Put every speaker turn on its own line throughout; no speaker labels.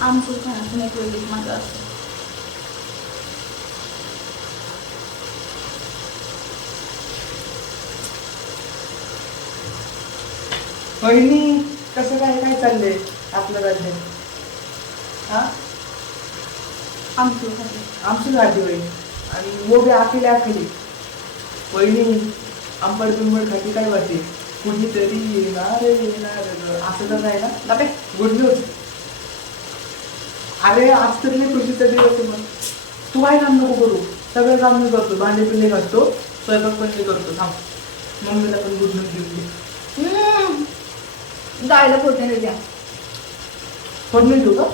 आमचं खाण्यातून एक वेगळीच मजा असते
बहिणी कसं काय काय चाललंय आपलं राज्य? हा?
आमचं खाते
आमची भाजी होईल आणि मोबे आखिले आखिले. वहिनी आंबट बिंबट खाती काय वाटते? कुठेतरी येणार येणार असं तर नाही ना?
बापे
गुड न्यूज. अरे आज तर नाही खुशीचा दिवस आहे मग. तू काय काम नको करू. सगळं काम मी करतो. भांडे पिंडे घालतो स्वयंपाक पण मी करतो. थांब. मम्मीला पण गुड न्यूज दिली
डाळीला फोडणी
पण मी देऊ का?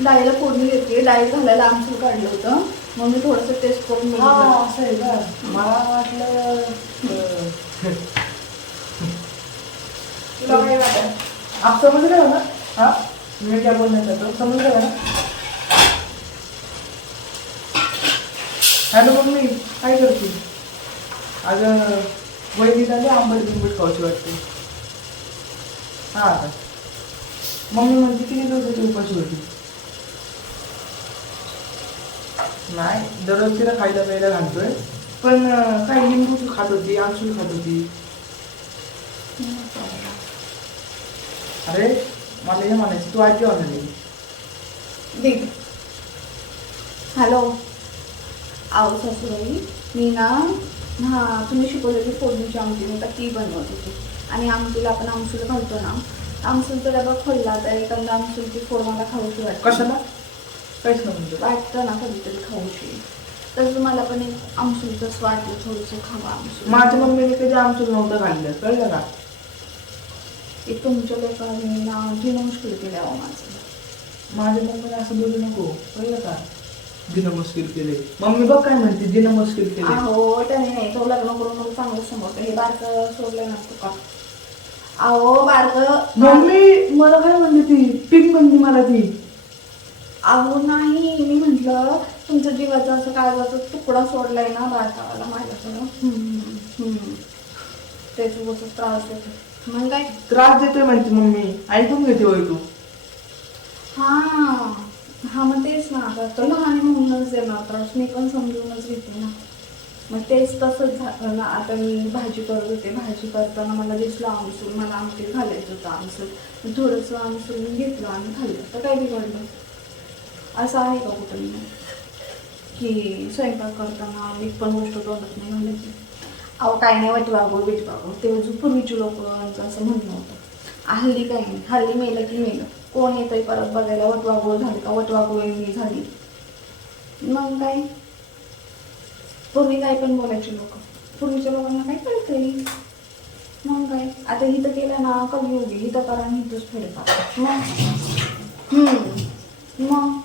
डाळीला फोडणी देते. डाळी घालायला आमचं काढलं होतं. मग मी थोडंसं टेस्ट करून
हा
बघितलं.
असं आहे का? मला वाटलं अं,
तुला काय वाटत
आप समझ रहे ना हाँ? मैं क्या बोलना चाहता हूँ समझ रहे ना. हॅलो मम्मी काय करते? अगं वैदी झाली आंबट बिंबट खाऊची वाटते. हा का मम्मी म्हणते किती दिवसाची उपाशी होती नाही दररोज तिला खायला प्यायला घालतोय. पण काय लिंबू खात होती आमसूल खात होती. अरे मला हे म्हणायची तू आजी नाही.
दीदी हॅलो. आहो सासूबाई मी ना हा तुम्ही शिकवलेली फोडणीची आमटी मी ती बनवत होती. आणि आमटीला आपण आमसूल घालतो ना आमसूलचा डबा खोलला तर एखादा आमसूलची फोड मला खाऊशी वाटते.
कशाला? काहीच नव्हतं
वाटतं ना कधीतरी खाऊशी. तसं मला पण एक आमसूलचंच वाटलं थोडंसं खावा आमसूल.
माझ्या मम्मीने कधी आमचं नव्हतं खाल्लं कळलं का?
एक तुमच्या लोकांनी ना जी मुश्किल केलं अहो माझं.
माझ्या मम्मीने असं बोलू नको कळलं का? जिनं मुश्किल केले. मम्मी बघ काय म्हणते जिनं मुश्किल केले.
अहो त्याने नाही तो लग्न करून मला चांगलं समजतं हे बारकं सोडलं नसतं का? अहो बारकं
मम्मी मला काय म्हणली ती? पिंक म्हणली मला ती.
अहो नाही मी म्हंटल तुमच्या जीवाचा असं काळजाचा तुकडा सोडलाय ना बारकावाला माझ्याकडं त्याच्याबद्दल त्रास होतो मग काय
त्रास देतोय म्हणते मम्मी. ऐकून घेते होय तू.
हा हा मग तेच ना आता तो लहान आहे म्हणूनच देणार त्रास मी पण समजूनच घेते ना. मग तेच तसंच झालं ना आता मी भाजी करत होते. भाजी करताना मला दिसलं आमसूल मला आमटी घालायचं होतं आमसूल. मग थोडंसं आमसूल घेतलं आणि खाल्लं. तर काय बिघडलं असं आहे का कुठं? की स्वयंपाक करताना मी पण गोष्ट तोंडात नाही घालायची अहो काय नाही वाट वागो बीट वागो ते म्हणजे जो लोकांचं असं म्हणणं होतं. हल्ली काय नाही. हल्ली मेलं की मेलं. कोण येतंय परत बघायला वटवागोळ झाली का? वटवागोळ मी झाली? मग काय? पूर्वी काय पण बोलायचे लोक. पूर्वीच्या लोकांना काय कळतंय? मग काय? आता हिथं केलं ना कलियुगी हिथं करा हिथंच फेडतात मग? मग?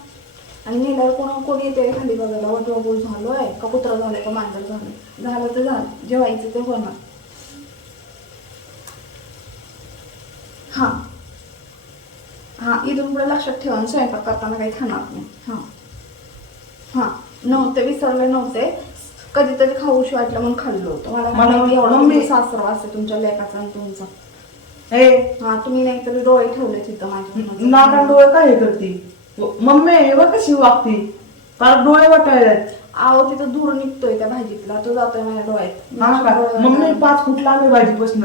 मेल्यावर कोण कोण येते खाली बघायला? वटवागोळ झालोय. का कुत्रा झालाय? का मांजर झालंय? झालं तर झालं. जेवायचं ते होणार. हां. हां इथून पुढे लक्षात ठेवा. स्वयंपाक करताना काही खाणार नाही. हां. हां. नव्हते विसरले नव्हते. कधीतरी खाऊशी वाटलं म्हणून खाल्लं होतं. मला एवढा तुमचा सासरा असते तुमच्या लेकाचा आणि तुमचा.
हे
हा तुम्ही नाहीतरी डोळे ठेवले तिथं माझ्या
डोळे काय हे करती? मम्मी हे बघ कशी वागती. फार डोळे वाटायला
आहो तिथं धूर निघतोय त्या भाजीतला. तो जातोय माझ्या डोळ्यात.
मम्मी. पाच फूट लांब आहे भाजीपासून.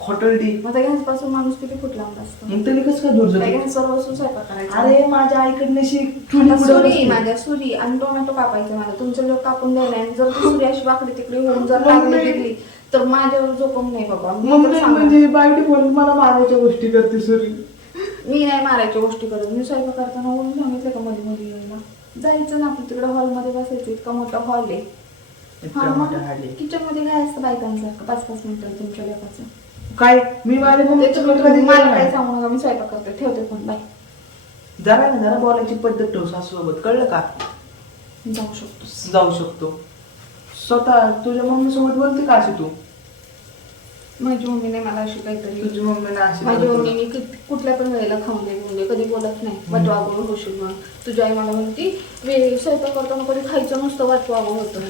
हॉटेल
मग त्या गॅसपासून माणूस किती फूट लांब असतो?
मग तरी कसं काय दूर
त्या
जाते
गॅसवर बसून स्वयंपाक करायचा.
अरे माझ्या आईकडनं शिक
सुरी. माझ्या सुरी आणि टोमॅटो कापायचे मला. तुमचं लोक कापून द्यायला आणि जर ती सुरी अशी वाकडी तिकडे होऊन जर लागली. गेली तर माझ्यावर जोखम नाही बाबा.
मम्मी. म्हणजे बायटी बोल मला मारायच्या गोष्टी करते सॉरी.
मी नाही मारायच्या गोष्टी करत. मी स्वयंपाक करताना ओळून सांगितलं का मध्ये मध्ये यायला? जायचं ना आपण तिकडे हॉलमध्ये बसायचं. इतका मोठा हॉल आहे. हा मग किचनमध्ये काय असतं बायकांचं पाच पाच मिनिटं तुमच्या लोकांचं
काय? मी माझ्या कधी
मला काय. सांगू नका मी स्वयंपाक करते. ठेवते पण बाय.
जरा ना जरा बोलायची पद्धत ठेव सासूसोबत कळलं का?
जाऊ शकतो
जाऊ शकतो. स्वतः तुझ्या मम्मी सोबत बोलते का अशी तू?
माझी मम्मीने मला अशी काहीतरी
तुझी मम्मी ना अशी
माझी
बोलते.
मम्मी मी कि- कुठल्या पण वेळेला खाऊन दे म्हणजे कधी बोलत नाही. वाटू आगोळ होशील म्हणून तुझी आई मला म्हणती वेळी स्वयंपाक करताना कधी खायचं नसतं वाटू आगोळ होतं.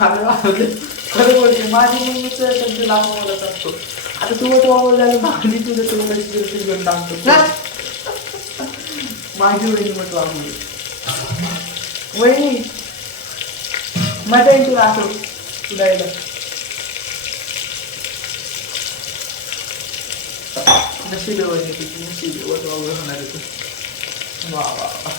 अरे बापरे. खरं बोलते माझी मम्मीच शब्द लांब बोलत असतो. आता तू तो झाली भाकरी तुझं तुला घेऊन टाकतो. माझी वहिनी म्हटलं वागली वहिनी मजा येईल तुला असं. तुला यायला नशीब आहे वहिनी तुझी नशीब आहे वट वागलं होणार आहे तू. वा वा वा.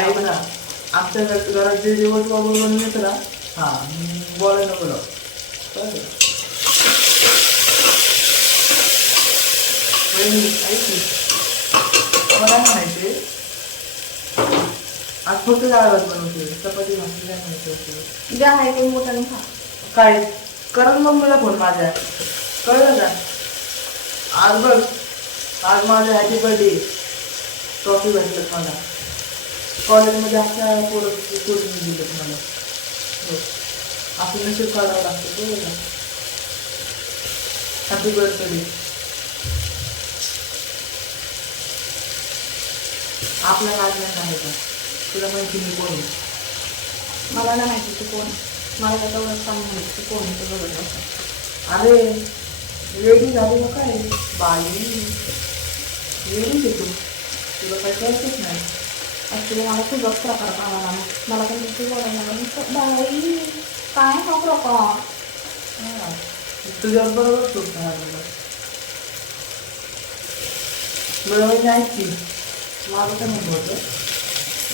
ऐक ना आमच्या घरात घरात जे जे वट वागलं बनले तर हा बोलायला की. मला म्हणायचे आज फक्त डाळ बनवते चपाती भाकरी काय म्हणायचं
आहे ते मोठ्याने खा.
काय करत मग मला फोन माझ्या. कळलं का? आज बघ आज माझ्या हॅपी बर्थडे ट्रॉफी भेटलं मला कॉलेजमध्ये अशा पोरं पोरीने दिलं मला असं नशीब काढावं लागतं कळलं का? हॅपी बर्थडे आपल्याला आज नाही का? तुला माहिती मी कोण?
मला नाही माहिती तू कोण? मला काय तेवढंच सांग माहिती तू कोण आहे बघत बसा.
अरे वेगळी झाली नका आहे बाई वेगळीच घेतो तुला काही कळतच नाही.
ॲक्च्युली मला तुझाच प्रकार कळाला नाही मला पण तुझी बोलायला लागली. बाई काय हा प्रकार?
हा. तुझ्यावर बरोबर सुट मला बरोबर नाही की माझं काय म्हणत होतं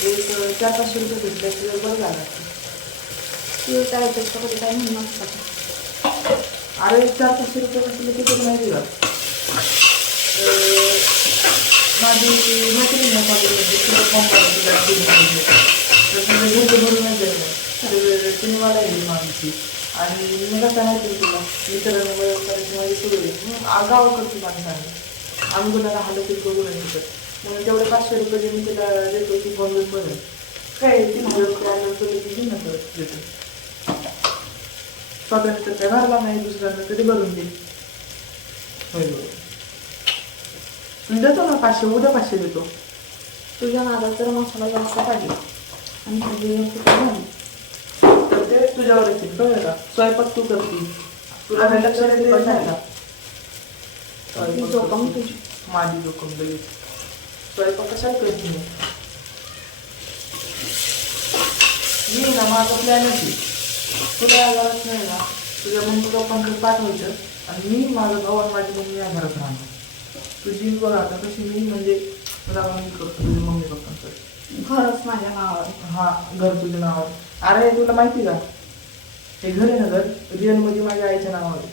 एक चार पाचशे रुपये भेटले तुझ्या बरं झालं. असतं.
काय त्याचं काय म्हणणं असतं का?
अरे चार पाचशे रुपये की माझी मैत्रीण कॉलेजमध्ये तिला तर तिला घरचं भरून नाही तिने मला हे मागितली आणि मी कसं माहिती तुला मित्रांना वगैरे करायची माझी सुरू आहे मग आगावाकडची माणसं आहे आम्ही कुणाला हालतीत बघू नाही शकत म्हणून तेवढे पाचशे रुपये मी तिला देतो की फॉर्म बरं काय तीन हजार आल्यावर तुला ती देतो स्वतःने तर काय भरला नाही दुसऱ्यांना तरी भरून दे होय होय देतो ना पाचशे उद्या पाचशे देतो
तुझ्या नादात जर मसाला जास्त काढला आणि
तर ते तुझ्यावर येतील कळलं का स्वयंपाक तू करते तुला काही लक्ष देते पण नाही का
जोखम. तुझी
माझी जोखम लगेच स्वयंपाक कशाला करते मी मी ना माझा प्लॅन आहे तुला घरात नाही ना तुझ्या मम्मी पप्पांकडे पाठवायचं आणि मी माझा भाऊ आणि माझी मम्मी या घरात राहणार तुझी बघ आता कशी मी म्हणजे रावणी करतो तुझ्या मम्मी पप्पांकडे
घरच माझ्या नावावर.
हा घर तुझ्या नावावर अरे तुला माहिती का हे घर आहे ना घर रिअलमध्ये माझ्या आईच्या नावावर.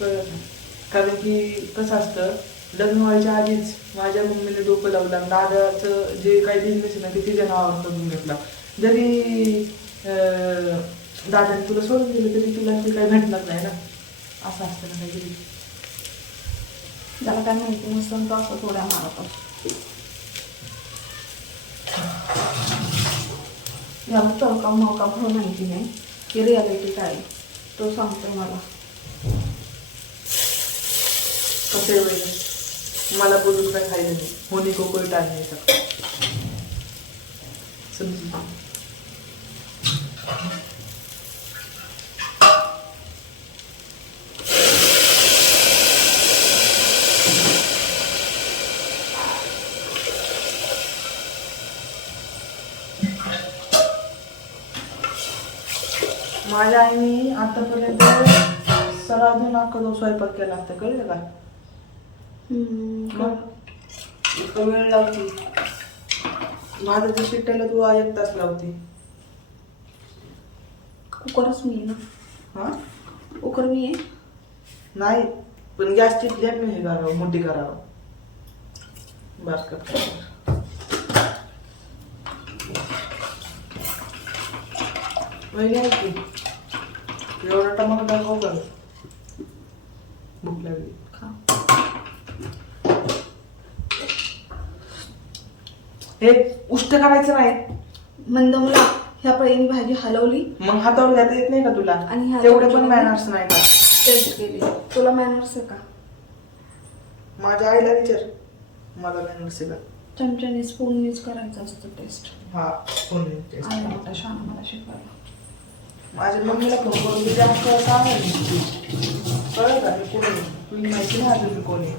कळलं? कारण की कसं असतं लग्न व्हायच्या आधीच माझ्या मम्मीने डोकं लावलं आणि दादाचं जे काही बिझनेस आहे ना ते तिच्या नावावर करून घेतला जरी अं, दादाने तुला सोडून दिलं तरी तुला ते काही भेटणार नाही ना. असं असतं ना काहीतरी.
त्याला काय माहिती नसतं तो असं थोड्या मारतो याला चौका मौका म्हणून माहिती नाही. की रियालिटी काय. तो सांगतोय मला.
कसं वहिनी मला बोलून काय खायला नाही. होणी को कोई टाळ नाही सकता समजी माझ्या आईने आतापर्यंत सराधून अख्खा जो स्वयंपाक केला असता कळलं का? मग इतका वेळ लावती. भाताच्या शिट्ट्याला तू एक तास लावते.
कुकरच मी ना.
हा?
कुकर मी आहे
नाही पण गॅसची फ्लेम हे करावं मोठी करावं? बारकत करावं वहिनी ऐक की एवढा टमाटर दाखव का भूक लागली.
खा.
हे उष्ट करायचं नाही.
मंद मुला ह्या पळीने भाजी हलवली.
मग हातावर घेता येत नाही का तुला?
आणि ह्या
तेवढे पण मॅनर्स नाही का?
टेस्ट केली. तुला मॅनर्स आहे का?
माझ्या आईला विचार. मला मॅनर्स आहे का?
चमच्याने स्पूननीच करायचं असतं टेस्ट
हा कोण नाही ते.
आणि मोठा शाणा मला शिकवायला.
माझ्या मम्मीला फोन करून तुझ्या हक्कावर सांगा कळलं का मी कोण माहिती नाही अजून मी कोण आहे.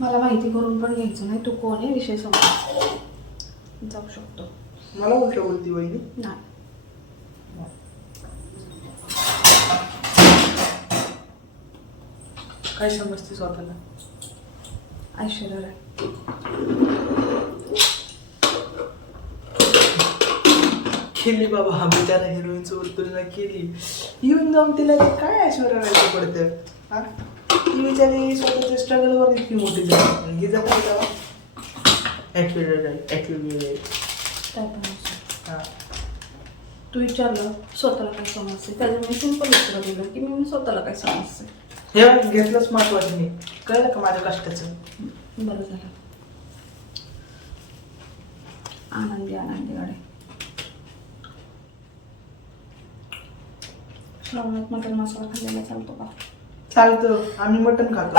मला माहिती करून पण घ्यायचं नाही तू कोण आहे विषय समज जाऊ शकतो.
मला उलट बोलती वहिनी.
नाही.
काय समजते स्वतःला?
ऐश्वर्या राय
केली बाबा हा बिचारा हिरोईन सोबत तुलना केली. येऊन जाऊन तिला ते काय ऐश्वर्या राहायचं पडतं हा? ती बिचारी स्वतःच्या स्ट्रगलवर इतकी मोठी झाली. ही जात
काय
हा.
तू विचारलं स्वतःला काय समजते त्याचं मी सिंपल उत्तर दिलं की मी स्वतःला काय समजते
हे बघ, घेतलंच महत्वाचं मी. कळलं का माझ्या कष्टाचं?
बरं झालं. आनंदी आनंदी गाडी. श्रावणात मटन मसाला खाल्लेला चालतो का?
चालतं. आम्ही मटण खातो.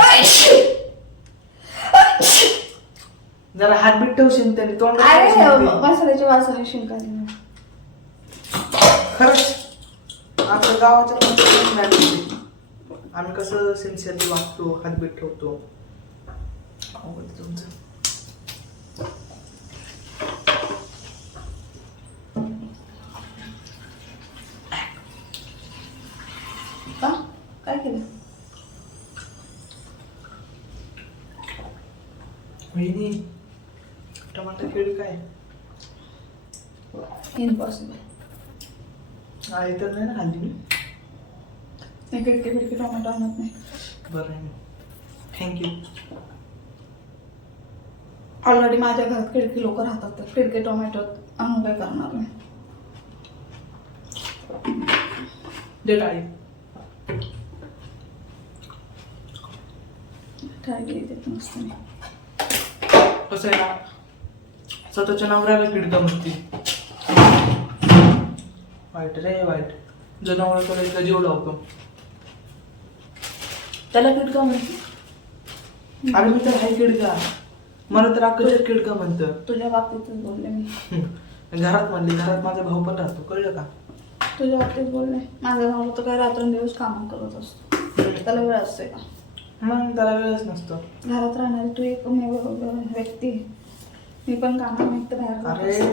जरा हातबीट ठेवशील त्याने तोंड
मसाल्याची वासने शिंकायची
खरंच? आपल्या गावाच्या माणसाला. आम्ही कसं सिन्सिअरली वागतो हातबीट ठेवतो. तुमचं
का काय केलं?
वहिनी टमाटर केळी काय?
इम्पॉसिबल
आहे तर नाही ना हल्ली मी.
खिडकी खिडकी टोमॅटो आणत नाही.
बरं आहे थँक्यू
ऑलरेडी माझ्या घरात खिडकी लोक राहतात तर खिडकी टोमॅटो आणून काय करणार नाही
दे टाळी
ट्राय केली ते पण असतं नाही
कसं आहे? ना स्वतःच्या नवऱ्याला किडका म्हणते वाईट रे वाईट. जनावरांकडे एकदा जीव लावतो.
त्याला किडका म्हणते
अरे मी तर हाय किडका मला तर अक्कल किडका म्हणतं.
तुझ्या बाबतीतच बोलले मी.
घरात म्हणले घरात माझा भाऊ पण राहतो कळलं का?
तुझ्या बाबतीत बोलले. माझा भाऊ तर काय रात्रंदिवस काम करत असतो. त्याला वेळ असते का?
मग त्याला वेळच नसतो.
घरात राहणारी तू एकमेव व्यक्ती आहे. मी पण कामानिमित्त बाहेर जात
अरे
असते.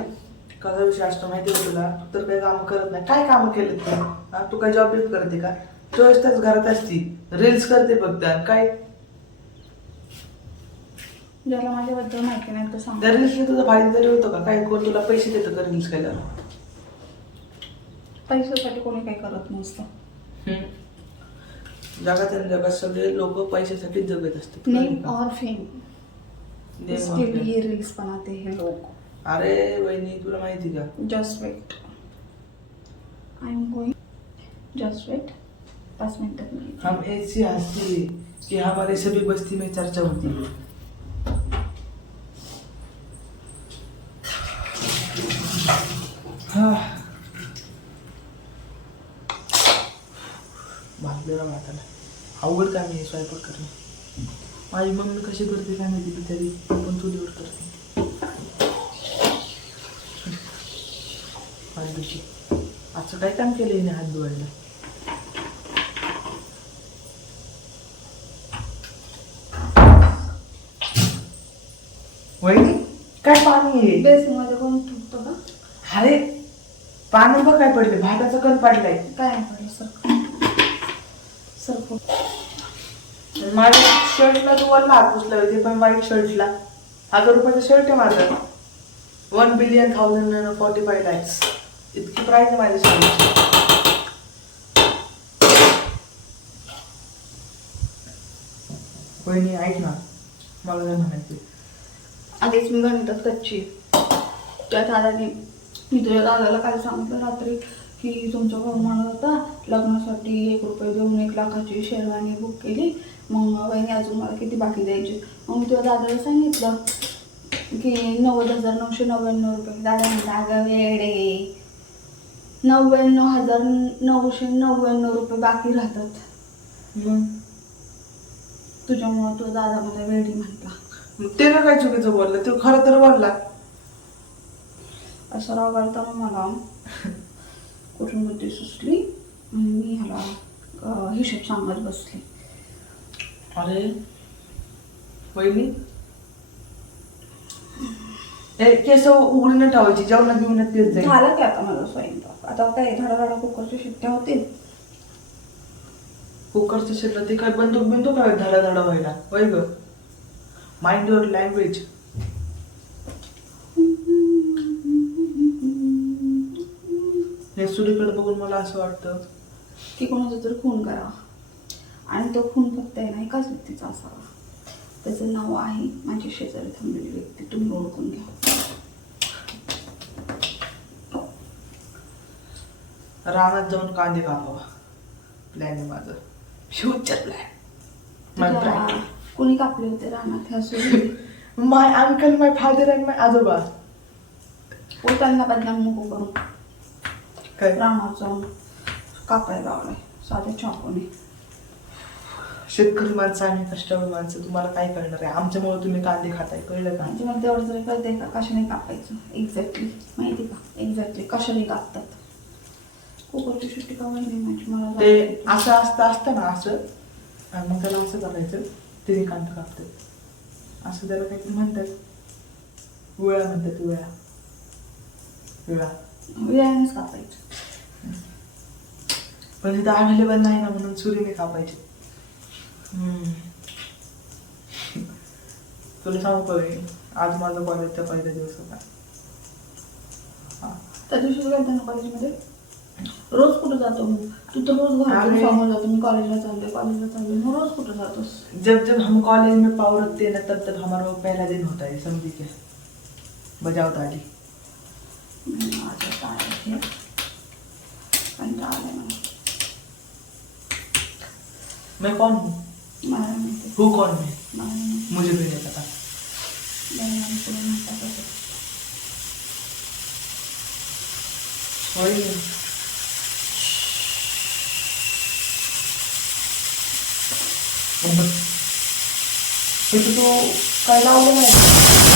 कसा विषय असतो माहिती आहे तुला? तू तर काही काम करत नाही. काय काम केले तू? हा तू काय जॉब करते का? चोवीस तास घरात असती. रील्स करते फक्त. आणि काय?
ज्याला माझ्याबद्दल माहिती नाही तर
त्या
सांग
रील्सने तुझा फायदा तरी होतो का? काय कोण तुला पैसे देतं का रील्स केल्यावर
पैशासाठी कोणी काही करत नसतं.
हम्म. जगात आणि जगात सगळे लोक पैशासाठी जगत असतात.
Name or fame
Name or fame.
Reels बनाते हैं. लोग
अरे वहिनी तुला माहिती का?
Just wait I am going just wait पाच मिनटात मी येते.
हम ऐसी हंसते कि हमारे सभी बस्ती में चर्चा होती है। हाँ भाजलेला भाताला अवघड काम आहे स्वयंपाक करणं. माझी मम्मी कशी करते काय माहिती बिचारी पण चुलीवर करते. हात धुशी आजचं काय काम केलं हिने हात धुवायला? वहिनी काय पाणी आहे?
बेसमध्ये कोण तुटतो का?
अरे पाणी बघ काय पडले भाताचं कण पडलाय
काय पडलं सर सर
माझ्या शर्टला तू वरला हात पुसला होते पण व्हाईट शर्टला हजार रुपयाचा शर्ट आहे माझं. One billion thousand forty five lakhs इतकी प्राईस आहे माझ्या शर्टची वहिनी ऐक ना. मला नाही म्हणायचं
आधीच मी गणितात कच्ची त्या दादाने मी तुझ्या दादाला काय सांगितलं रात्री की तुमचा भाऊ म्हणत होता लग्नासाठी एक रुपये देऊन एक लाखाची शेरवानी बुक केली. मग बहिणी अजून मला किती बाकी द्यायची? मग मी तुझ्या दादाला सांगितलं की नव्वद हजार नऊशे नव्याण्णव रुपये. दादा म्हणला अगं वेडे. नव्याण्णव हजार नऊशे नव्याण्णव रुपये बाकी राहतात.
मग?
तुझ्यामुळं तो दादा मला वेडी म्हटला
मग ते ना काय चुकीचं बोललं? ते खरं तर बोलला.
असं रागावताना मला कुठून बुद्धी सुचली? आणि मी ह्याला अं, हिशोब सांगत बसले.
अरे वहिनी. ए केस उघडी न ठेवायची जेवणात बिवण्यात तेच जाईल.
झाला की आता माझा स्वयंपाक. आता काय धडा धडा कुकरच्या शिट्ट्या होतील.
कुकरचं शिरलं ते काय बंदूक बिंदूक काय धडा धडा व्हायला. वय ग. माइंड युअर लँग्वेज हे सुरीकडे बघून मला असं वाटतं.
की कोणाचा तरी खून करावा. आणि तो खून फक्त आहे ना एकाच व्यक्तीचा असावा. त्याचं नाव आहे माझी शेजारी थांबलेली व्यक्ती. तुम्ही ओळखून घ्या.
रानात जाऊन कांदे कापावा. प्लॅन आहे माझं. फ्युचर प्लॅन
कोणी कापले होते रानात? ह्या
my uncle my father and my आजोबा.
त्यांना बदनाम नको करू.
काय?
रानात जाऊन कापायला लावलाय. साध्या चाकूने
शेतकरी माणसं आम्ही कष्टाळू माणसं तुम्हाला काय कळणार आहे? आमच्यामुळे तुम्ही कांदे खाताय कळलं का?
तुम्हाला तेवढं तरी कळते का? कशाने कापायचं? एक्झॅक्टली माहिती का? एक्झॅक्टली कशाने कापतात? कुकरची सुट्टी का माहिती माझी मला
ते. असं असतं असतं ना असं. आणि मग त्याला असं करायचं तिने कांदा कापतात. असं त्याला काहीतरी म्हणतात. विळा म्हणतात विळा. विळा.
वेळानेच कापायचं.
पण इथं अवेलेबल नाही ना म्हणून सुरीने कापायचे. तुला सांगू का मी, आज माझा कॉलेजचा पहिला दिवस होता हा.
त्या दिवशी गेलते ना कॉलेजमध्ये रोज कुठं जातो मग? तू तर रोज घरातून
अरे.
समोर जातो मी कॉलेजला चालले कॉलेजला चालले मग रोज कुठं जातोस?
जब जब हम कॉलेज में पाव रखते ना तब तब हमारा वो पहला दिन होता है समझी क्या? बजाओ ताली
मी
कौन हूँ? हूँ कौन
माहिती.
मुझे भी नहीं पता तू काय लावलं नाही?